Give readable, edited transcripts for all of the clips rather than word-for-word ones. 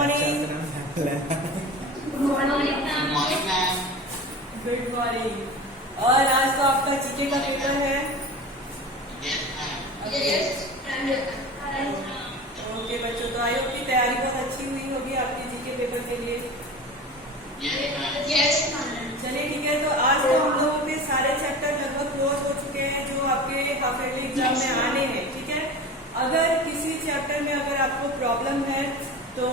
Morning. Good morning. और आज तो आपका जीके का पेपर है। ओके बच्चों, तो आई होप की तैयारी बहुत अच्छी हुई होगी आपके जीके पेपर के लिए। चलिए ठीक है, तो आज तो हम लोगों के सारे चैप्टर लगभग क्लोज हो चुके हैं जो आपके हाफ ईयरली एग्जाम में आने हैं। ठीक है, अगर किसी चैप्टर में अगर आपको प्रॉब्लम है तो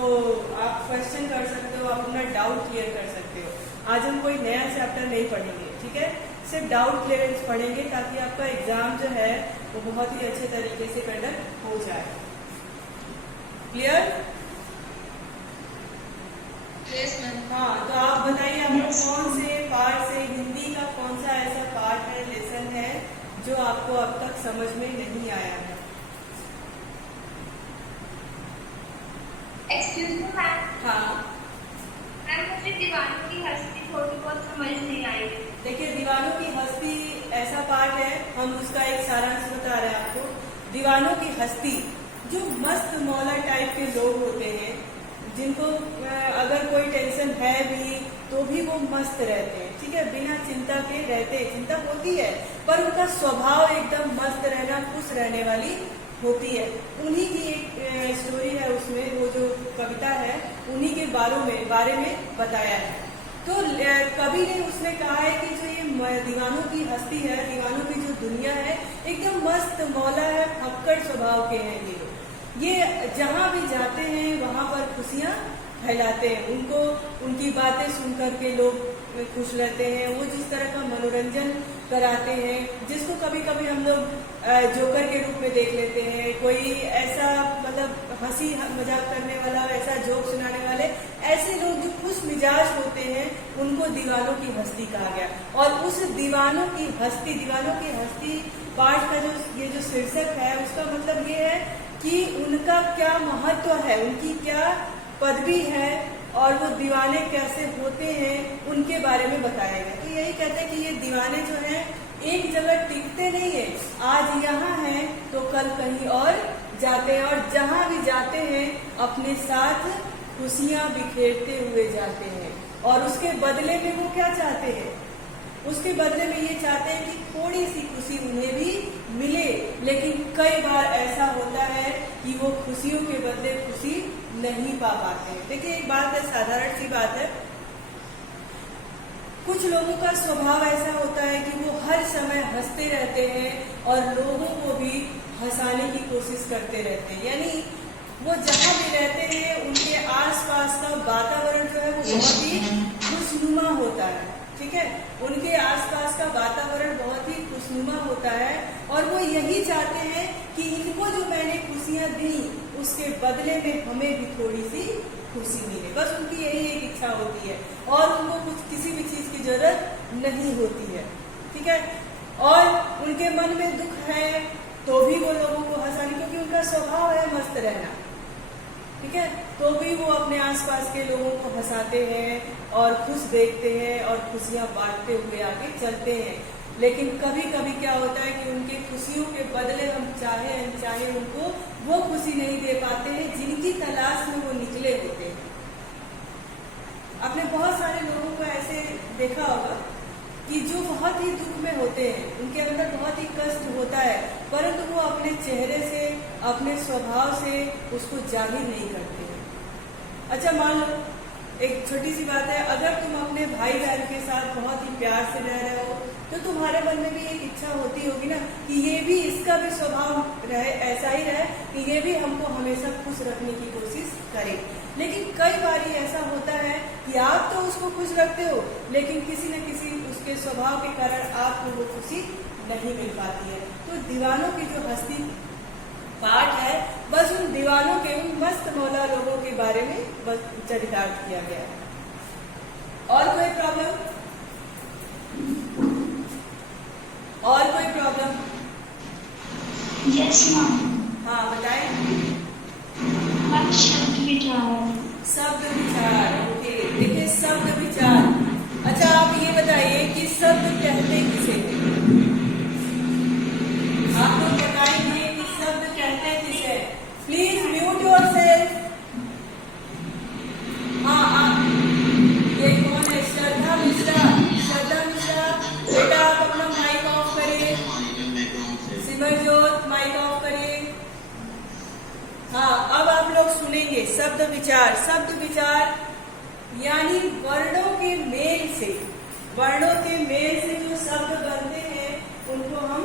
आप क्वेश्चन कर सकते हो, आप अपना डाउट क्लियर कर सकते हो। आज हम कोई नया चैप्टर नहीं पढ़ेंगे, ठीक है, सिर्फ डाउट क्लियरेंस पढ़ेंगे ताकि आपका एग्जाम जो है वो बहुत ही अच्छे तरीके से कंडक्ट हो जाए। क्लियर? Yes ma'am. हाँ, तो आप बताइए आपको कौन से पार्ट से, हिंदी का कौन सा ऐसा पार्ट है, लेसन है जो आपको अब तक समझ में नहीं आया है? Excuse me ma'am. हाँ मैम, मुझे दीवानों की हस्ती थोड़ी बहुत समझ नहीं आई। देखिए, दीवानों की हस्ती ऐसा पार्ट है, हम उसका एक सारांश बता रहे हैं आपको। दीवानों की हस्ती जो मस्त मौला टाइप के लोग होते हैं, जिनको अगर कोई टेंशन है भी तो भी वो मस्त रहते हैं, ठीक है, बिना चिंता के रहते हैं। चिंता होती है पर उनका स्वभाव एकदम मस्त रहना, खुश रहने वाली होती है। उन्हीं की एक स्टोरी है उसमें, वो जो कविता है उन्हीं के बारे में बताया है। तो कवि ने उसमें कहा है कि जो ये दीवानों की हस्ती है, दीवानों की जो दुनिया है, एकदम मस्त मौला है, फक्कड़ स्वभाव के हैं ये लोग। ये जहाँ भी जाते हैं वहां पर खुशियां फैलाते हैं, उनको उनकी बातें सुन करके लोग खुश रहते हैं। वो जिस तरह का मनोरंजन कराते हैं, जिसको कभी कभी हम लोग जोकर के रूप में देख लेते हैं, कोई ऐसा मतलब हंसी मजाक करने वाला, ऐसा जोक सुनाने वाले, ऐसे लोग जो खुश मिजाज होते हैं उनको दीवानों की हस्ती कहा गया। और उस दीवानों की हस्ती पाठ का ये जो शीर्षक है, उसका मतलब ये है कि उनका क्या महत्व है, उनकी क्या पदवी है और वो दीवाने कैसे होते हैं उनके बारे में बताया गया। तो यही कहते हैं कि ये दीवाने जो हैं एक जगह टिकते नहीं है, आज यहाँ हैं तो कल कहीं और जाते हैं, और जहाँ भी जाते हैं अपने साथ खुशियां बिखेरते हुए जाते हैं। और उसके बदले में वो क्या चाहते हैं? उसके बदले में ये चाहते हैं कि थोड़ी सी खुशी उन्हें भी मिले। लेकिन कई बार ऐसा होता है कि वो खुशियों के बदले खुशी नहीं पा पाते हैं। देखिए, एक बात है, साधारण सी बात है, कुछ लोगों का स्वभाव ऐसा होता है कि वो हर समय हंसते रहते हैं और लोगों को भी हंसाने की कोशिश करते रहते हैं। यानी वो जहाँ भी रहते हैं उनके आसपास का वातावरण जो है वो बहुत ही खुशनुमा होता है, ठीक है, उनके आसपास का वातावरण बहुत ही खुशनुमा होता है। और वो यही चाहते हैं कि इनको जो मैंने खुशियां दी उसके बदले में हमें भी थोड़ी सी खुशी मिले। बस उनकी यही एक इच्छा होती है और उनको कुछ किसी भी चीज की जरूरत नहीं होती है, ठीक है। और उनके मन में दुख है तो भी वो लोगों को हंसाने, क्योंकि उनका स्वभाव है मस्त रहना, ठीक है, तो भी वो अपने आसपास के लोगों को हंसाते हैं और खुश देखते हैं और खुशियां बांटते हुए आगे चलते हैं। लेकिन कभी कभी क्या होता है कि उनकी खुशियों के बदले हम चाहे अनचाहे उनको वो खुशी नहीं दे पाते हैं जिनकी तलाश में वो निकले होते हैं। आपने बहुत सारे लोगों को ऐसे देखा होगा कि जो बहुत ही दुख में होते हैं, उनके अंदर बहुत ही कष्ट होता है, परंतु वो अपने चेहरे से, अपने स्वभाव से उसको जाहिर नहीं करते हैं। अच्छा, मान लो एक छोटी सी बात है, अगर तुम अपने भाई बहन के साथ बहुत ही प्यार से रह रहे हो तो तुम्हारे मन में भी एक इच्छा होती होगी ना कि ये भी, इसका भी स्वभाव रहे, ऐसा ही रहे कि ये भी हमको हमेशा खुश रखने की कोशिश करे। लेकिन कई बार ऐसा होता है कि आप तो उसको खुश रखते हो लेकिन किसी न किसी उसके स्वभाव के कारण आपको वो खुशी नहीं मिल पाती है। तो दीवानों की जो हस्ती पाठ है, बस उन दीवानों के, उन मस्त मौला लोगों के बारे में बस चरितार्थ किया गया है। और कोई प्रॉब्लम? और कोई प्रॉब्लम? Yes ma'am. हाँ बताएं। शब्द विचार। शब्द विचार, ओके। देखिए, शब्द विचार, अच्छा आप ये बताइए कि शब्द कहते किसे? आप लोग बताएंगे कि शब्द कहते किसे? Please mute yourself. लोग सुनेंगे शब्द विचार। शब्द विचार यानी वर्णों के मेल से जो शब्द बनते हैं उनको हम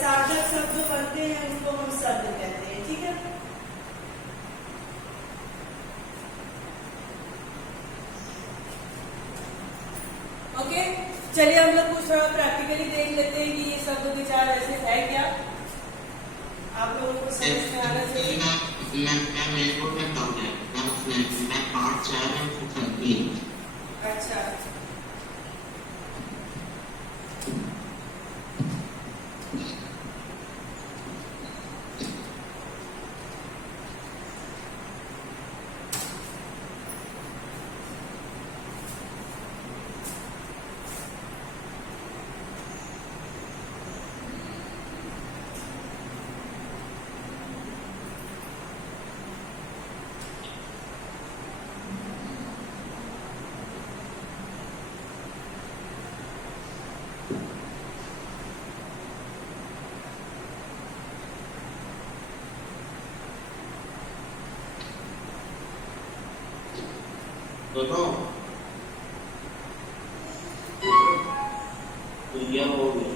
सार्थक शब्द बनते हैं, उनको हम शब्द कहते हैं। ठीक है, ओके। चलिए हम लोग कुछ थोड़ा प्रैक्टिकली देख लेते हैं कि ये शब्द विचार ऐसे है क्या, आप लोगों को समझ में आना चाहिए। अच्छा, देखो ये हो गया।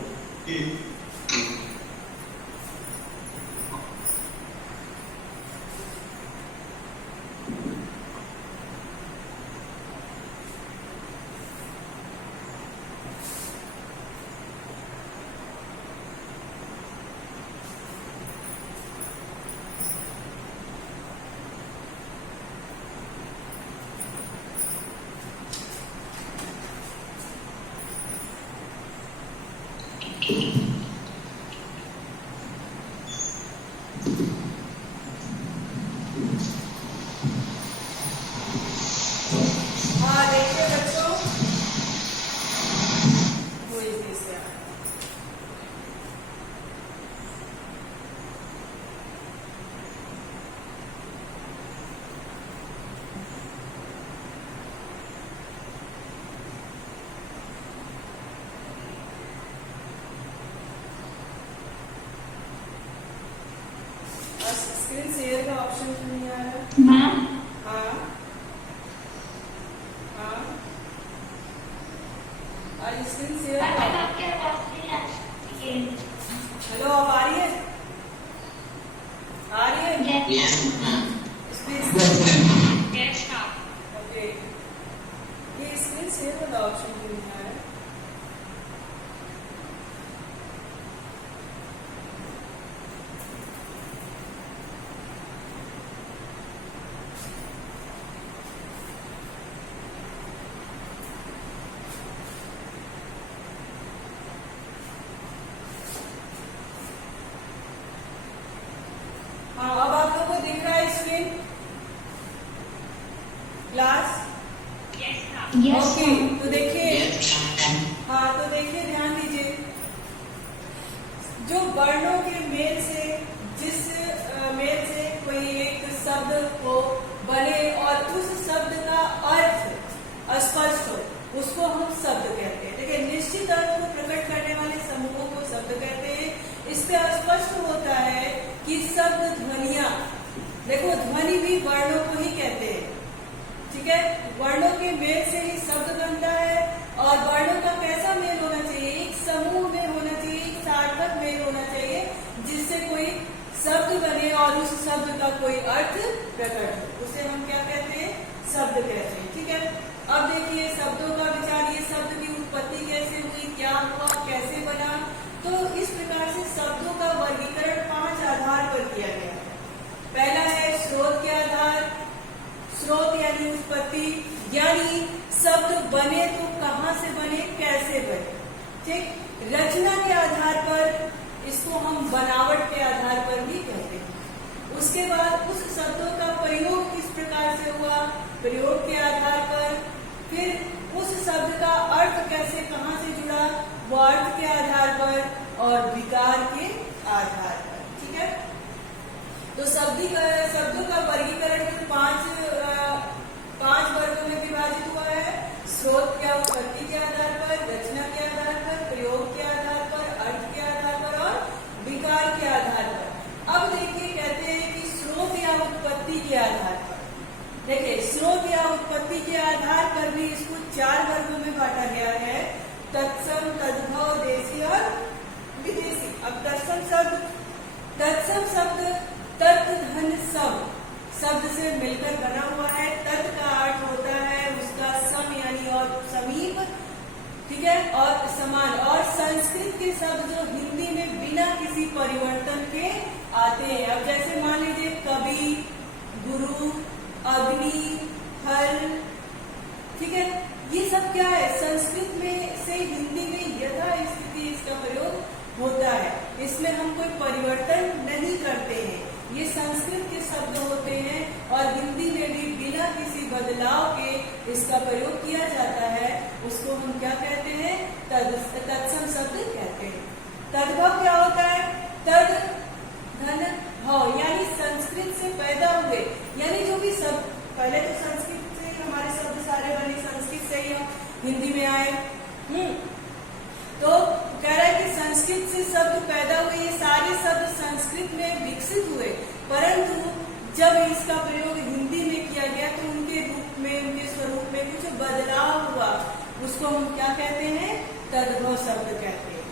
हाँ देखिए बच्चों, वो इस देश से आया। स्क्रीन शेयर का ऑप्शन क्यों नहीं आ रहा? मैम हाँ हाँ, आज स्क्रीन शेयर का। आपके पास नहीं है। हेलो, अब आ रही है? आ रही है? Yes, ma'am. Yes ma'am. Okay, ये स्क्रीन शेयर वाला ऑप्शन क्यों नहीं आया? हाँ, अब आप लोगों को दिख रहा है screen class? Yes ma'am. Okay, तो देखिए, Yes, ma'am. हाँ तो देखिए, ध्यान दीजिए, जो वर्णों के मेल से जिस मेल से कोई एक शब्द को बने और उस शब्द का अर्थ स्पष्ट हो, उसको हम शब्द कहते हैं। देखिए, निश्चित अर्थ को प्रकट करने वाले समूहों को शब्द कहते हैं। इससे स्पष्ट होता है कि शब्द ध्वनियां, देखो ध्वनि भी वर्णों को ही कहते हैं। ठीक है, वर्णों के मेल से ही शब्द बनता है। और वर्णों का कैसा मेल होना चाहिए? एक समूह में होना चाहिए, एक सार्थक मेल होना चाहिए, जिससे कोई शब्द बने और उस शब्द का कोई अर्थ प्रकट हो, उसे हम क्या कहते हैं? शब्द कहते हैं। ठीक है, अब देखिए शब्दों का विचार, ये शब्द की उत्पत्ति कैसे हुई, क्या हुआ, कैसे बना। तो इस प्रकार से शब्दों का वर्गीकरण 5 आधार पर किया गया है। पहला है स्रोत के आधार, स्रोत यानी उत्पत्ति, यानी शब्द बने तो कहाँ से बने, कैसे बने। ठीक, रचना के आधार पर, इसको हम बनावट के आधार पर भी कहते हैं। उसके बाद उस शब्दों का प्रयोग किस प्रकार से हुआ, प्रयोग के आधार पर। फिर उस शब्द का अर्थ कैसे, कहाँ से जुड़ा, वो अर्थ के आधार पर और विकार के आधार पर। ठीक है, तो शब्दों का वर्गीकरण 5 वर्गों में विभाजित हुआ है। स्रोत या उत्पत्ति के आधार पर, रचना के आधार पर, प्रयोग के आधार पर, अर्थ के आधार पर और विकार के आधार पर। अब देखिए, कहते हैं कि स्रोत या उत्पत्ति आधार पर। देखिए, स्रोत या उत्पत्ति के आधार पर भी इसको 4 वर्गों में बांटा गया है: तत्सम, तद्भव, देशी और विदेशी। अब तत्सम शब्द तत् धन सम शब्द से मिलकर बना हुआ है। तत् का अर्थ होता है उसका सम यानी और समीप, ठीक है, और समान। और संस्कृत के शब्द जो हिंदी में बिना किसी परिवर्तन के आते हैं। अब जैसे मान लीजिए कवि, गुरु, अग्नि, फल, ठीक है, ये सब क्या है, संस्कृत में से हिंदी में यथा स्थिति इसका प्रयोग होता है। इसमें हम कोई परिवर्तन नहीं करते हैं। ये संस्कृत के शब्द होते हैं और हिंदी में भी बिना किसी बदलाव के इसका प्रयोग किया जाता है। उसको हम क्या कहते हैं, तत्सम शब्द कहते हैं। तद्भव क्या होता है, तद धन भव, यानी संस्कृत से पैदा हुए, यानी जो भी शब्द पहले तो संस्कृत से हमारे शब्द सारे बने, संस्कृत से ही हिंदी में आए। तो कह रहा है कि संस्कृत से शब्द पैदा हुए, ये सारे शब्द संस्कृत में विकसित हुए, परंतु जब इसका प्रयोग हिंदी में किया गया तो उनके रूप में, उनके स्वरूप में कुछ बदलाव हुआ। उसको हम क्या कहते हैं, तद्भव शब्द कहते हैं।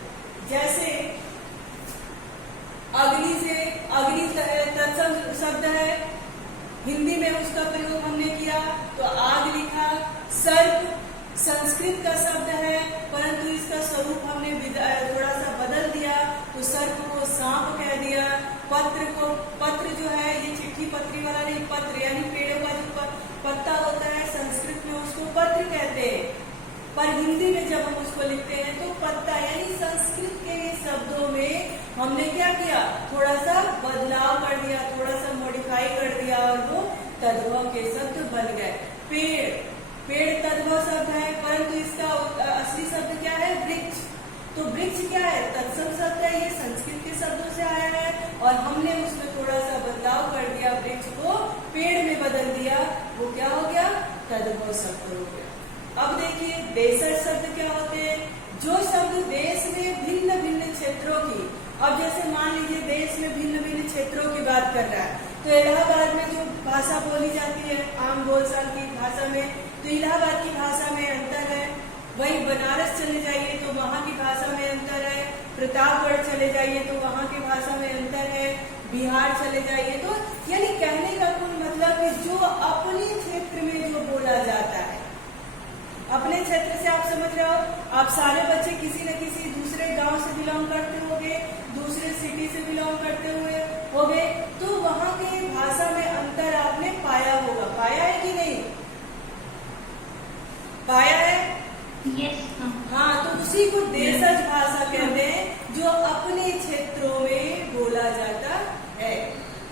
जैसे अग्नि तत्सम शब्द है, हिंदी में उसका प्रयोग हमने किया तो आग लिखा। सर्प संस्कृत का शब्द है, परंतु इसका स्वरूप हमने थोड़ा सा बदल दिया तो सर्प को सांप कह दिया। पत्र जो है, ये चिट्ठी पत्री वाला नहीं, पत्र यानी पेड़ों का जो पत्ता होता है, संस्कृत में उसको पत्र कहते हैं, पर हिंदी में जब हम उसको लिखते हैं तो पत्ता, यानी संस्कृत के ये शब्दों में हमने क्या किया, थोड़ा सा बदलाव कर दिया, थोड़ा सा मॉडिफाई कर दिया और वो तद्भव के शब्द बन गए। पेड़ तद्भव शब्द है, परंतु इसका असली शब्द क्या है, वृक्ष। तो वृक्ष क्या है, तत्सम शब्द है, ये संस्कृत के शब्दों से आया है और हमने उसमें थोड़ा सा बदलाव कर दिया, वृक्ष को पेड़ में बदल दिया, वो क्या हो गया, तद्भव शब्द हो गया। अब देखिए देशज शब्द क्या होते हैं, जो शब्द देश में भिन्न भिन्न क्षेत्रों की, अब जैसे मान लीजिए देश में भिन्न भिन्न क्षेत्रों की बात कर रहा है, तो इलाहाबाद में जो भाषा बोली जाती है आम बोलचाल की भाषा में, तो इलाहाबाद की भाषा में अंतर है। वहीं बनारस चले जाइए तो वहाँ की भाषा में अंतर है। प्रतापगढ़ चले जाइए तो वहाँ की भाषा में अंतर है। बिहार चले जाइए तो, यानी कहने का कुल मतलब कि जो अपने क्षेत्र में जो बोला जाता है, अपने क्षेत्र से आप समझ रहे हो, आप सारे बच्चे किसी न किसी दूसरे गांव से बिलोंग करते होंगे, दूसरे सिटी से बिलोंग करते हुए होंगे, तो वहाँ के भाषा में अंतर आपने पाया होगा। पाया है कि नहीं, पाया है? यस। हाँ, तो उसी को देशज भाषा कहते हैं, जो अपने क्षेत्रों में बोला जाता है,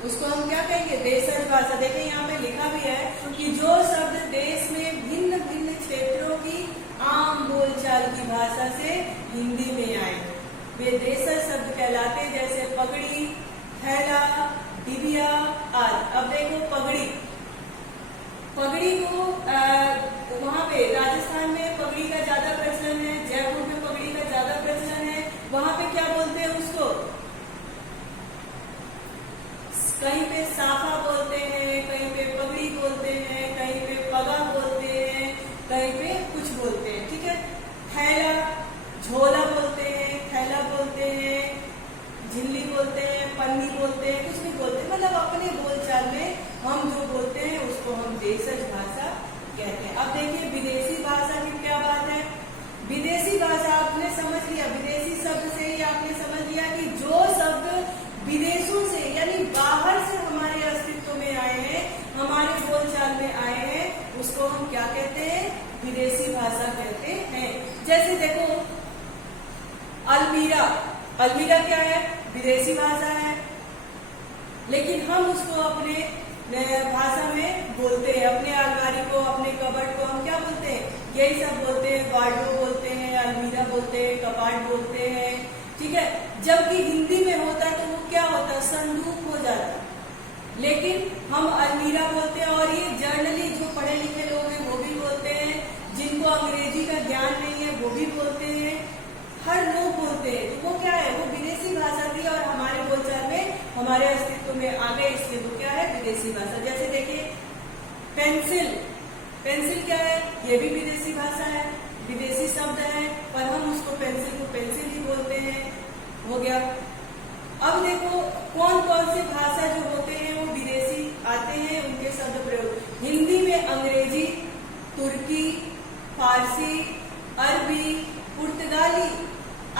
उसको हम क्या कहेंगे, देशज भाषा। देखिए यहाँ पे लिखा भी है कि जो शब्द देश में भिन्न भिन्न क्षेत्रों की आम बोलचाल की भाषा से हिंदी में आए, वे देशज शब्द कहलाते हैं। जैसे पगड़ी, थैला, डिबिया आदि। अब देखो पगड़ी को वहाँ पे राजस्थान में पगड़ी का ज्यादा प्रचलन है, जयपुर में पगड़ी का ज्यादा प्रचलन है। वहाँ पे क्या बोलते हैं उसको, कहीं पे साफा बोलते हैं, कहीं पे पगड़ी बोलते हैं, कहीं पे पगा बोलते हैं, कहीं पे कुछ बोलते हैं, ठीक है। थैला, झोला बोलते हैं, थैला बोलते हैं, झिल्ली बोलते हैं, पन्नी बोलते हैं, कुछ भी बोलते हैं, मतलब अपने बोलचाल में हम जो बोलते हैं उसको हम देशज भाषा कहते हैं। अब देखिए विदेशी भाषा की क्या बात है। विदेशी भाषा आपने समझ लिया, विदेशी शब्द से ही आपने समझ लिया कि जो शब्द विदेशों से यानी बाहर से हमारे अस्तित्व में आए हैं, हमारे बोलचाल में आए हैं, उसको हम क्या कहते हैं, विदेशी भाषा कहते हैं। जैसे देखो अलमीरा क्या है, विदेशी भाषा है, लेकिन हम उसको अपने भाषा में बोलते हैं। अपने अलमारी को, अपने कबर्ड को हम क्या बोलते हैं, यही सब बोलते हैं, वार्डरोब बोलते हैं, अलमीरा बोलते हैं, कपाट बोलते हैं, ठीक है। जबकि हिंदी में होता है तो वो क्या होता है, संदूक हो जाता है, लेकिन हम अलमीरा बोलते हैं। और ये जर्नली जो पढ़े लिखे लोग हैं वो भी बोलते हैं, जिनको अंग्रेजी का ज्ञान नहीं है वो भी बोलते हैं, हर लोग बोलते हैं। तो वो क्या है, वो विदेशी भाषा थी और हमारे बोलचाल में हमारे अस्तित्व में आ गए, इसलिए वो क्या है, विदेशी भाषा। जैसे देखिए पेंसिल, पेंसिल क्या है? ये भी विदेशी भाषा है, विदेशी शब्द है, पर हम उसको पेंसिल को पेंसिल ही बोलते हैं। हो गया। अब देखो कौन कौन से भाषा जो होते हैं वो विदेशी आते हैं, उनके शब्द प्रयोग। हिंदी में अंग्रेजी, तुर्की, फारसी, अरबी, पुर्तगाली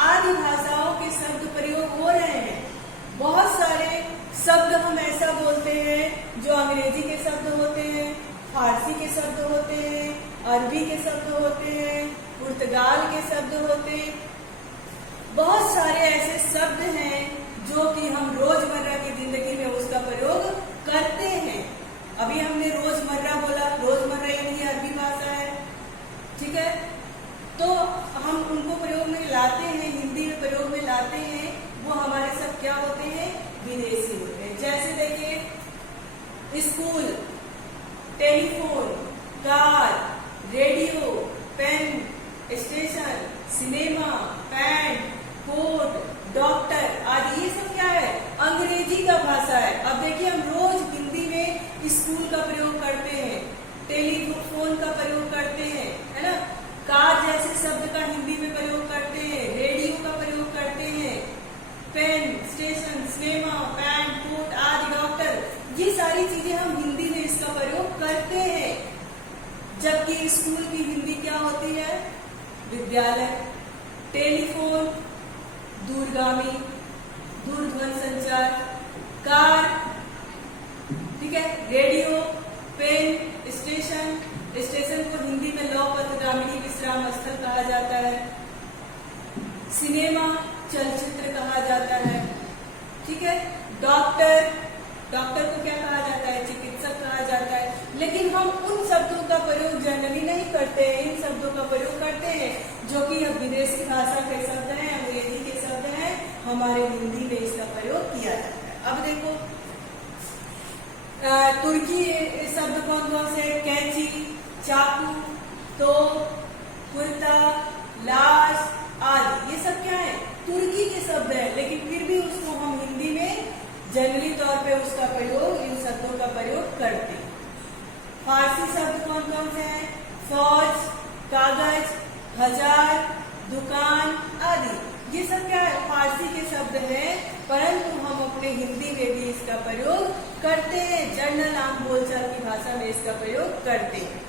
आदि भाषाओं के शब्द प्रयोग हो रहे हैं। बहुत सारे शब्द हम ऐसा बोलते हैं जो अंग्रेजी के शब्द होते हैं, फारसी के शब्द होते हैं, अरबी के शब्द होते हैं, पुर्तगाल के शब्द होते हैं। बहुत सारे ऐसे शब्द हैं जो कि हम रोजमर्रा की जिंदगी में उसका प्रयोग करते हैं। अभी हमने रोजमर्रा बोला, रोजमर्रा यानी अरबी भाषा है, ठीक है। तो हम उनको प्रयोग में लाते हैं, हिंदी में प्रयोग में लाते हैं, वो हमारे सब क्या होते हैं? विदेशी होते हैं। जैसे देखिए school, telephone, car, radio, pen, station, cinema, pant, coat, doctor आदि, ये सब क्या है? अंग्रेजी का भाषा है। अब देखिए हम रोज हिंदी में स्कूल का प्रयोग करते हैं, टेलीफोन का प्रयोग करते हैं, है ना। कार जैसे शब्द का हिंदी में प्रयोग करते हैं, रेडियो का प्रयोग करते हैं, pen, station, cinema, pant, coat आदि, डॉक्टर, ये सारी चीजें हम हिंदी में इसका प्रयोग करते हैं। जबकि स्कूल की हिंदी क्या होती है? विद्यालय। टेलीफोन दूरगामी, दूरध्वनि संचार। कार, ठीक है। रेडियो, पेन, स्टेशन, स्टेशन को हिंदी में लौ पथगामिनी विश्राम स्थल कहा जाता है। सिनेमा चलचित्र कहा जाता है, ठीक है। डॉक्टर, डॉक्टर को क्या कहा जाता है? चिकित्सक कहा जाता है। लेकिन हम उन शब्दों का प्रयोग जनरली नहीं करते हैं, इन शब्दों का प्रयोग करते हैं जो कि विदेशी भाषा के शब्द हैं, अंग्रेजी के शब्द हैं, हमारे हिंदी में इसका प्रयोग किया जाता है। अब देखो तुर्की शब्द कौन कौन से? कैंची, चाकू, तोप, कुर्ता, लाश आदि, ये सब क्या है? तुर्की के शब्द है। लेकिन फिर भी उसको हम हिंदी में जनरली तौर पे उसका प्रयोग, इन शब्दों का प्रयोग करते हैं। फारसी शब्द कौन कौन से हैं? फौज, कागज, हजार, दुकान आदि, ये सब क्या है? फारसी के शब्द हैं, परंतु हम अपने हिंदी में भी इसका प्रयोग करते हैं, जनरल आम बोलचाल की भाषा में इसका प्रयोग करते हैं,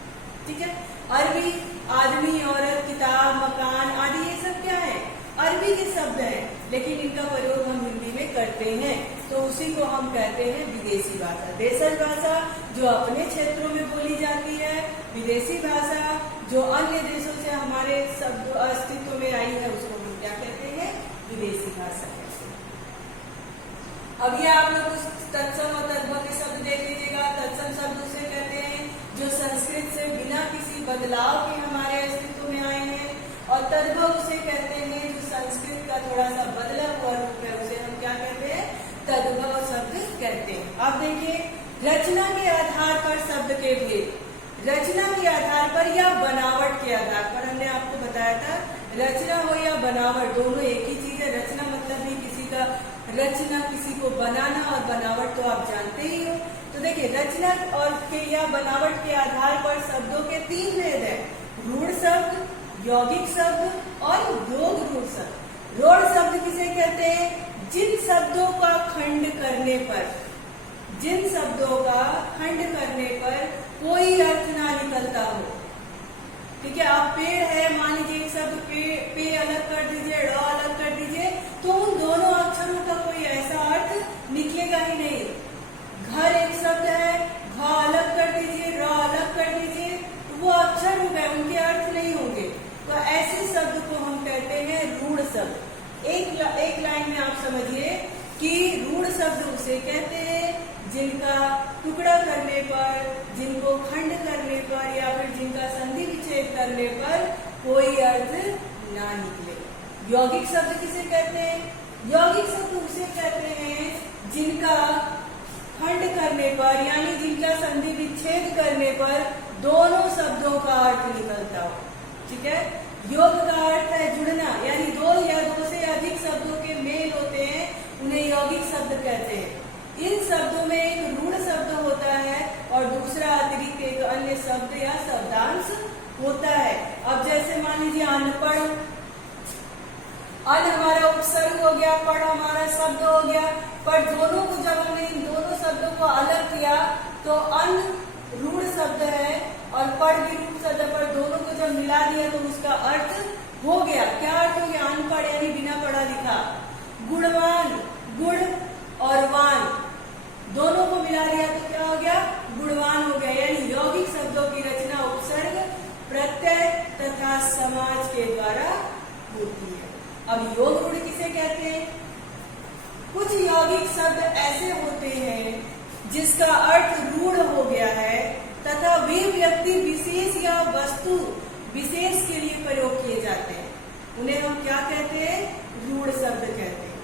ठीक है। अरबी आदमी, औरत, किताब, मकान आदि, ये सब क्या है? अरबी के शब्द हैं, लेकिन इनका प्रयोग हम हिंदी में करते हैं, तो उसी को हम कहते हैं विदेशी भाषा। देशज भाषा जो अपने क्षेत्रों में बोली जाती है, विदेशी भाषा जो अन्य देशों से हमारे शब्द अस्तित्व में आई है, उसको हम क्या कहते हैं? विदेशी भाषा कहते हैं। अब ये आप लोग उस तत्सम और तद्भव के शब्द देख लीजिएगा। तत्सम शब्द उसे कहते हैं जो संस्कृत से बिना किसी बदलाव के हमारे अस्तित्व में आए हैं, और तद्भव उसे कहते हैं जो संस्कृत का थोड़ा सा बदला हुआ रूप है, उसे हम क्या कहते हैं? तद्भव शब्द कहते हैं। अब देखिए रचना के आधार पर शब्द के भेद, रचना के आधार पर या बनावट के आधार पर, हमने आपको बताया था रचना हो या बनावट दोनों एक ही चीज है। रचना मतलब भी किसी का रचना, किसी को बनाना, और बनावट तो आप जानते ही हो। तो देखिए रचना और के या बनावट के आधार पर शब्दों के तीन भेद है: रूढ़ शब्द, यौगिक शब्द और योग रूढ़ शब्द। रूढ़ शब्द किसे कहते हैं? जिन शब्दों का खंड करने पर, जिन शब्दों का खंड करने पर कोई अर्थ ना निकलता हो, ठीक है। आप पेड़ है, मान लीजिए एक शब्द पे अलग कर दीजिए, ड़ अलग कर दीजिए, तो उन दोनों अक्षरों का कोई ऐसा अर्थ निकलेगा ही नहीं। घर एक शब्द है, घ अलग कर दीजिए, र अलग कर दीजिए, तो वो अक्षर हो गए, उनके अर्थ नहीं होंगे। तो ऐसे शब्द को हम कहते हैं रूढ़ शब्द। एक लाइन में आप समझिए कि रूढ़ शब्द उसे कहते हैं जिनका टुकड़ा करने पर, जिनको खंड करने पर, या फिर जिनका संधि विच्छेद करने पर कोई अर्थ ना निकले। यौगिक शब्द किसे कहते हैं? यौगिक शब्द उसे कहते हैं जिनका खंड करने पर, यानी जिनका संधि विच्छेद करने पर दोनों शब्दों का अर्थ निकलता हो, ठीक है। योग का अर्थ है जुड़ना, यानी दो या दो से अधिक शब्दों के मेल होते हैं, उन्हें यौगिक शब्द कहते हैं। इन शब्दों में एक रूढ़ शब्द होता है और दूसरा अतिरिक्त एक अन्य शब्द या शब्दांश होता है। अब जैसे मान लीजिए अनपढ़, अन हमारा उपसर्ग हो गया, पढ़ हमारा शब्द हो गया, पर दोनों को जब हमने इन दोनों शब्दों को अलग किया तो अन रूढ़ शब्द है और पढ़ भी रूढ़ शब्द है, पर दोनों को जब मिला दिया तो उसका अर्थ हो गया। क्या अर्थ हो गया? अनपढ़ यानी बिना पढ़ा लिखा। गुणवान, गुण और वान दोनों को मिला दिया तो क्या हो गया? गुणवान हो गया। यानी यौगिक शब्दों की रचना उपसर्ग, प्रत्यय तथा समाज के द्वारा होती है। अब योग रूढ़ किसे कहते हैं? कुछ यौगिक शब्द ऐसे होते हैं जिसका अर्थ रूढ़ हो गया है तथा वे व्यक्ति विशेष या वस्तु विशेष के लिए प्रयोग किए जाते हैं, उन्हें हम क्या कहते हैं? रूढ़ शब्द कहते हैं।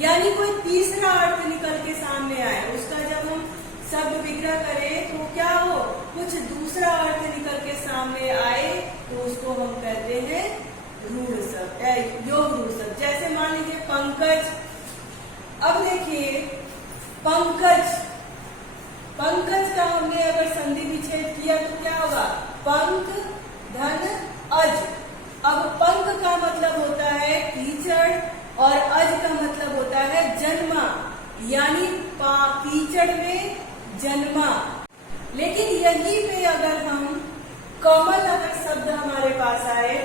यानी कोई तीसरा अर्थ निकल के सामने आए, उसका जब हम शब्द विग्रह करें तो क्या हो? कुछ दूसरा अर्थ निकल के सामने आए तो उसको हम कहते हैं रूढ़ शब्द, योग रूढ़ शब्द। जैसे मान लीजिए पंकज। अब देखिए पंकज, पंकज का हमने अगर संधि विच्छेद किया तो क्या होगा? पंक धन अज। अब पंक का मतलब होता है कीचड़ और अज का मतलब होता है जन्मा, यानी कीचड़ में जन्मा। लेकिन यहीं पे अगर हम कमल अगर शब्द हमारे पास आए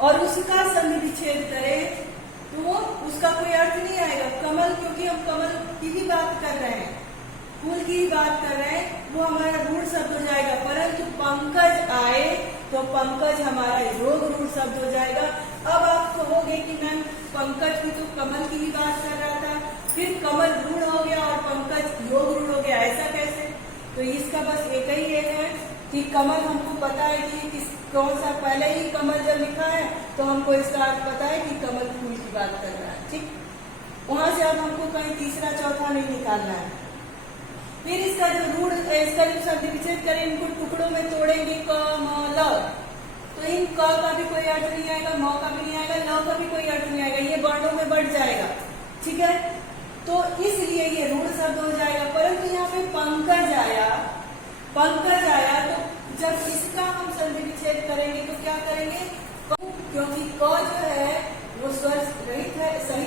और उसका संधि विच्छेद करें तो वो उसका कोई अर्थ नहीं आएगा। कमल, क्योंकि हम कमल की भी बात कर रहे हैं, फूल की ही बात कर रहे हैं, वो हमारा रूढ़ शब्द हो जाएगा। परंतु पंकज आए तो पंकज हमारा योग रूढ़ शब्द हो जाएगा। अब आप कहोगे कि मैम पंकज भी तो कमल की ही बात कर रहा था, फिर कमल रूढ़ हो गया और पंकज योग रूढ़ हो गया, ऐसा कैसे? तो इसका बस एक ही ये है कि कमल हमको पता है कि किस कौन सा, पहले ही कमल जब लिखा है तो हमको इसका अर्थ पता है कि कमल फूल की बात कर रहा है। ठीक, वहां से अब हमको कहीं तीसरा चौथा नहीं निकालना है। फिर इसका जो रूढ़, इसका जो शब्द विच्छेद करें, इनको टुकड़ों में तोड़ेंगे क म ल, तो इन क का भी कोई अर्थ नहीं आएगा, म का भी नहीं आएगा, ल का भी कोई अर्थ नहीं आएगा, ये वर्णों में बढ़ जाएगा। ठीक है, तो इसलिए ये रूढ़ शब्द हो जाएगा। परंतु यहाँ पे पंकज आया, पंकज आया तो जब इसका हम संधि विच्छेद करेंगे तो क्या करेंगे? क्योंकि क जो है वो स्वर रहित है, सही